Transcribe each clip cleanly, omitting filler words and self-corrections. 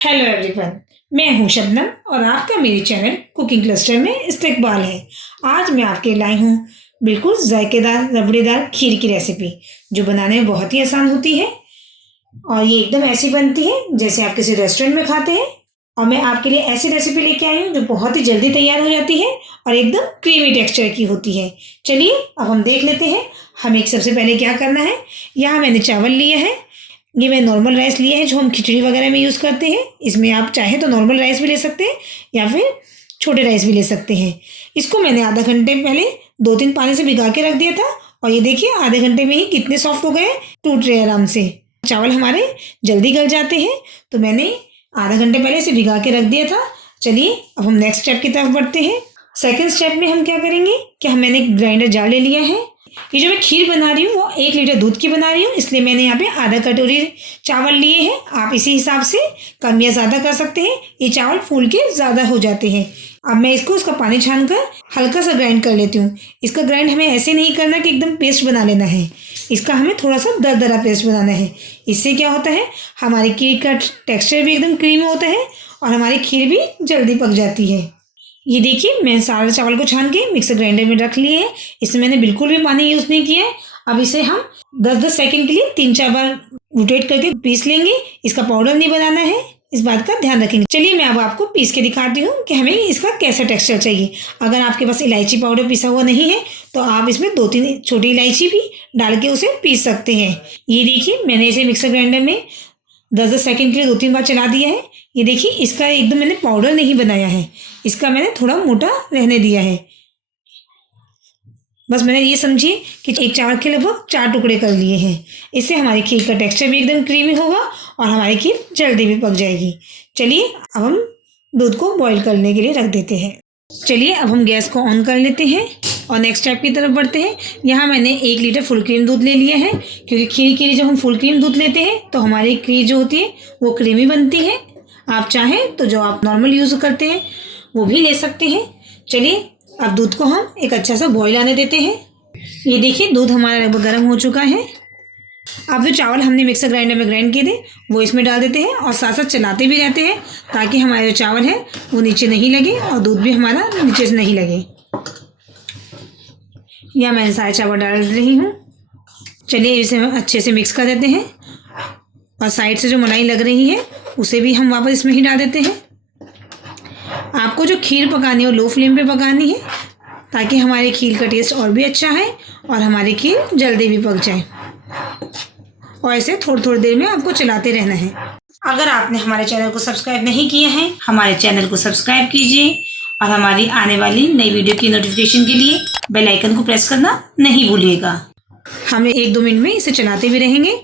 Hello everyone, मैं हूं शबनम और आपका मेरे चैनल कुकिंग क्लस्टर में इस्तकबाल है। आज मैं आपके लाई हूं बिल्कुल जायकेदार रबड़ीदार खीर की रेसिपी, जो बनाने में बहुत ही आसान होती है और ये एकदम ऐसी बनती है जैसे आप किसी रेस्टोरेंट में खाते हैं। और मैं आपके लिए ऐसी रेसिपी लेके आई हूँ जो बहुत ही जल्दी तैयार हो जाती है और एकदम क्रीमी टेक्सचर की होती है। चलिए अब हम देख लेते हैं हमें सबसे पहले क्या करना है। यहाँ मैंने चावल लिए हैं, ये मैं नॉर्मल राइस लिए हैं जो हम खिचड़ी वगैरह में यूज़ करते हैं। इसमें आप चाहें तो नॉर्मल राइस भी ले सकते हैं या फिर छोटे राइस भी ले सकते हैं। इसको मैंने आधा घंटे पहले 2-3 पानी से भिगा के रख दिया था और ये देखिए आधे घंटे में ही कितने सॉफ्ट हो गए, टूट रहे आराम से। चावल हमारे जल्दी गल जाते हैं तो मैंने आधा घंटे पहले इसे भिगा के रख दिया था। चलिए अब हम नेक्स्ट स्टेप की तरफ बढ़ते हैं। सेकेंड स्टेप में हम क्या करेंगे कि मैंने ग्राइंडर जार ले लिया है। ये जो मैं खीर बना रही हूँ वो 1 लीटर दूध की बना रही हूँ, इसलिए मैंने यहाँ पे आधा कटोरी चावल लिए हैं। आप इसी हिसाब से कम या ज़्यादा कर सकते हैं, ये चावल फूल के ज़्यादा हो जाते हैं। अब मैं इसका पानी छान कर हल्का सा ग्राइंड कर लेती हूँ। इसका ग्राइंड हमें ऐसे नहीं करना कि एकदम पेस्ट बना लेना है, इसका हमें थोड़ा सा दरदरा पेस्ट बनाना है। इससे क्या होता है, हमारी खीर का टेक्स्चर भी एकदम क्रीमी होता है और हमारी खीर भी जल्दी पक जाती है। ये देखिए मैं सारे चावल को छान के मिक्सर ग्राइंडर में रख लिए हैं। इसमें मैंने बिल्कुल भी पानी यूज़ नहीं किया है। अब इसे हम 10-10 सेकंड के लिए 3-4 बार रोटेट करके पीस लेंगे। इसका पाउडर नहीं बनाना है, इस बात का ध्यान रखेंगे। चलिए मैं अब आपको पीस के दिखाती हूँ कि हमें इसका कैसा टेक्सचर चाहिए। अगर आपके पास इलायची पाउडर पिसा हुआ नहीं है तो आप इसमें 2-3 छोटी इलायची भी डाल के उसे पीस सकते हैं। ये देखिए मैंने इसे मिक्सर ग्राइंडर में 10-10 सेकंड के लिए 2-3 बार चला दिया है। ये देखिए इसका एकदम मैंने पाउडर नहीं बनाया है, इसका मैंने थोड़ा मोटा रहने दिया है। बस मैंने ये समझिए कि एक चावल के लगभग 4 टुकड़े कर लिए हैं। इससे हमारी खीर का टेक्सचर भी एकदम क्रीमी होगा और हमारी खीर जल्दी भी पक जाएगी। चलिए अब हम दूध को बॉईल करने के लिए रख देते हैं। चलिए अब हम गैस को ऑन कर लेते हैं और नेक्स्ट स्टेप की तरफ बढ़ते हैं। यहाँ मैंने 1 लीटर फुल क्रीम दूध ले लिया है, क्योंकि खीर के लिए जब हम फुल क्रीम दूध लेते हैं तो हमारी खीर जो होती है वो क्रीमी बनती है। आप चाहें तो जो आप नॉर्मल यूज़ करते हैं वो भी ले सकते हैं। चलिए अब दूध को हम एक अच्छा सा बॉईल आने देते हैं। ये देखिए दूध हमारा गर्म हो चुका है। अब जो चावल हमने मिक्सर ग्राइंडर में ग्राइंड किए थे वो इसमें डाल देते हैं और साथ साथ चलाते भी रहते हैं, ताकि हमारे जो चावल है वो नीचे नहीं लगे और दूध भी हमारा नीचे से नहीं लगे। यहाँ मैं सारे चावल डाल रही हूँ। चलिए इसे हम अच्छे से मिक्स कर देते हैं और साइड से जो मलाई लग रही है उसे भी हम वापस इसमें ही डाल देते हैं। आपको जो खीर पकानी है वो लो फ्लेम पे पकानी है, ताकि हमारी खीर का टेस्ट और भी अच्छा है और हमारी खीर जल्दी भी पक जाए। और ऐसे थोड़ी देर में आपको चलाते रहना है। अगर आपने हमारे चैनल को सब्सक्राइब नहीं किया है, हमारे चैनल को सब्सक्राइब कीजिए और हमारी आने वाली नई वीडियो की नोटिफिकेशन के लिए बेल आइकन को प्रेस करना नहीं भूलिएगा। हमें 1-2 मिनट में इसे चलाते भी रहेंगे,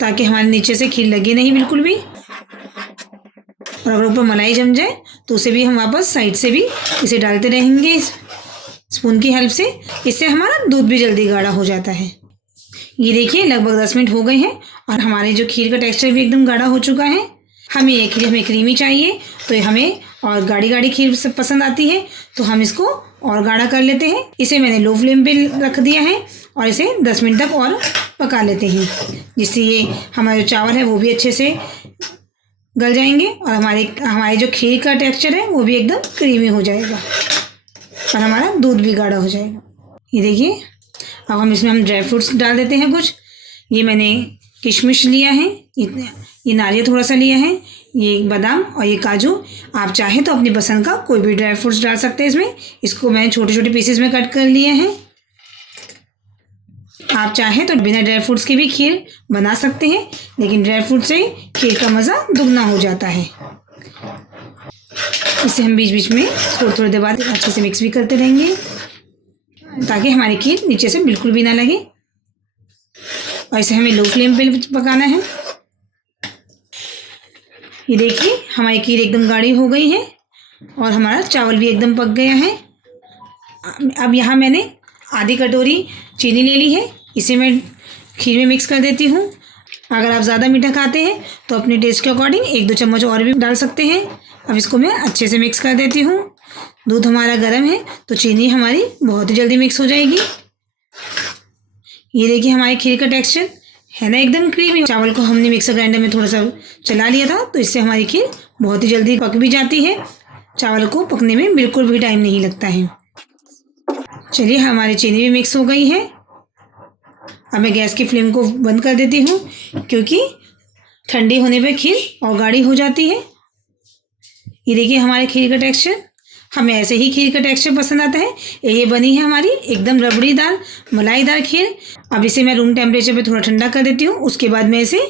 ताकि हमारे नीचे से खीर लगे नहीं बिल्कुल भी। और अगर ऊपर मलाई जम जाए तो उसे भी हम वापस साइड से भी इसे डालते रहेंगे स्पून की हेल्प से। इससे हमारा दूध भी जल्दी गाढ़ा हो जाता है। ये देखिए लगभग 10 मिनट हो गए हैं और हमारे जो खीर का टेक्सचर भी एकदम गाढ़ा हो चुका है। हमें क्रीमी चाहिए, तो हमें और गाढ़ी खीर पसंद आती है, तो हम इसको और गाढ़ा कर लेते हैं। इसे मैंने लो फ्लेम पे रख दिया है और इसे 10 मिनट तक और पका लेते हैं, जिससे ये हमारा जो चावल है वो भी अच्छे से गल जाएंगे और हमारी जो खीर का टेक्सचर है वो भी एकदम क्रीमी हो जाएगा और हमारा दूध भी गाढ़ा हो जाएगा। ये देखिए अब हम इसमें ड्राई फ्रूट्स डाल देते हैं कुछ। ये मैंने किशमिश लिया है, ये नारियल थोड़ा सा लिया है, ये बादाम और ये काजू। आप चाहें तो अपनी पसंद का कोई भी ड्राई फ्रूट्स डाल सकते हैं इसमें। इसको मैंने छोटे छोटे पीसेस में कट कर लिए हैं। आप चाहें तो बिना ड्राई फ्रूट्स की भी खीर बना सकते हैं, लेकिन ड्राई फ्रूट से खीर का मज़ा दुगना हो जाता है। इसे हम बीच बीच में थोड़ी देर बाद अच्छे से मिक्स भी करते रहेंगे, ताकि हमारी खीर नीचे से बिल्कुल भी ना लगे। और इसे हमें लो फ्लेम पे पकाना है। ये देखिए हमारी खीर एकदम गाढ़ी हो गई है और हमारा चावल भी एकदम पक गया है। अब यहाँ मैंने आधी कटोरी चीनी ले ली है, इसे मैं खीर में मिक्स कर देती हूँ। अगर आप ज़्यादा मीठा खाते हैं तो अपने टेस्ट के अकॉर्डिंग 1-2 चम्मच और भी डाल सकते हैं। अब इसको मैं अच्छे से मिक्स कर देती हूँ, दूध हमारा गर्म है तो चीनी हमारी बहुत ही जल्दी मिक्स हो जाएगी। ये देखिए हमारी खीर का टेक्सचर है ना, एकदम क्रीमी। चावल को हमने मिक्सर ग्राइंडर में थोड़ा सा चला लिया था तो इससे हमारी खीर बहुत ही जल्दी पक भी जाती है। चावल को पकने में बिल्कुल भी टाइम नहीं लगता है। चलिए हमारी चीनी भी मिक्स हो गई है। अब मैं गैस की फ्लेम को बंद कर देती हूँ, क्योंकि ठंडी होने पे खीर और गाढ़ी हो जाती है। ये देखिए हमारे खीर का टेक्सचर, हमें ऐसे ही खीर का टेक्सचर पसंद आता है। ये बनी है हमारी एकदम रबड़ीदार मलाईदार खीर। अब इसे मैं रूम टेम्परेचर पे थोड़ा ठंडा कर देती हूँ, उसके बाद मैं इसे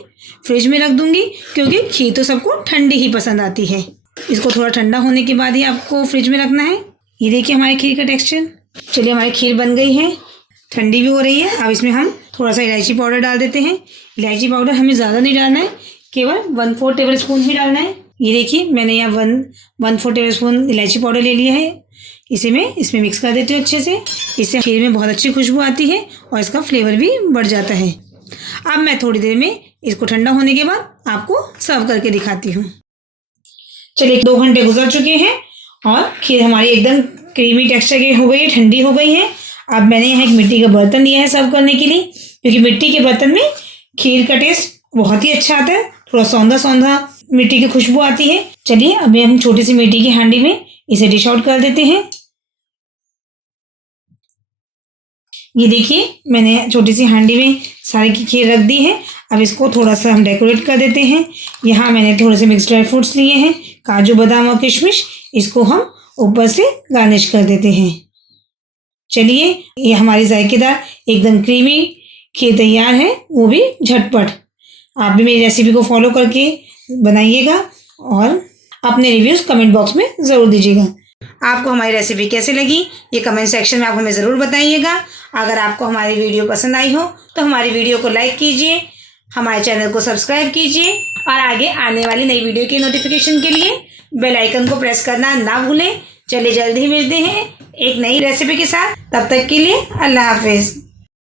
फ्रिज में रख दूँगी, क्योंकि खीर तो सबको ठंडी ही पसंद आती है। इसको थोड़ा ठंडा होने के बाद ही आपको फ्रिज में रखना है। ये देखिए हमारी खीर का टेक्सचर। चलिए हमारी खीर बन गई है, ठंडी भी हो रही है। अब इसमें हम थोड़ा सा इलायची पाउडर डाल देते हैं। इलायची पाउडर हमें ज़्यादा नहीं डालना है, केवल 1/4 टेबल स्पून ही डालना है। ये देखिए मैंने यहाँ 1/4 टेबल स्पून इलायची पाउडर ले लिया है। इसे मैं इसमें मिक्स कर देती हूँ अच्छे से। इससे खीर में बहुत अच्छी खुशबू आती है और इसका फ्लेवर भी बढ़ जाता है। अब मैं थोड़ी देर में इसको ठंडा होने के बाद आपको सर्व करके दिखाती हूँ। चलिए 2 घंटे गुजर चुके हैं और खीर हमारी एकदम क्रीमी टेक्सचर की हो गई है, ठंडी हो गई है। अब मैंने यहाँ एक मिट्टी का बर्तन लिया है सर्व करने के लिए, क्योंकि मिट्टी के बर्तन में खीर का टेस्ट बहुत ही अच्छा आता है। थोड़ा सौंधा सौंधा मिट्टी की खुशबू आती है। चलिए अभी हम छोटी सी मिट्टी की हांडी में इसे डिश आउट कर देते हैं। ये देखिए मैंने छोटी सी हांडी में सारी की खीर रख दी है। अब इसको थोड़ा सा हम डेकोरेट कर देते हैं। यहाँ मैंने थोड़े से मिक्स्ड ड्राई फ्रूट्स लिए हैं, काजू बादाम और किशमिश। इसको हम ऊपर से गार्निश कर देते हैं। चलिए ये हमारी जायकेदार एकदम क्रीमी खीर तैयार है, वो भी झटपट। आप भी मेरी रेसिपी को फॉलो करके बनाइएगा और अपने रिव्यूज़ कमेंट बॉक्स में ज़रूर दीजिएगा। आपको हमारी रेसिपी कैसे लगी ये कमेंट सेक्शन में आप हमें ज़रूर बताइएगा। अगर आपको हमारी वीडियो पसंद आई हो तो हमारी वीडियो को लाइक कीजिए, हमारे चैनल को सब्सक्राइब कीजिए और आगे आने वाली नई वीडियो की नोटिफिकेशन के लिए बेल आइकन को प्रेस करना ना भूलें। चलिए जल्द ही मिलते हैं एक नई रेसिपी के साथ। तब तक के लिए अल्लाह हाफिज़।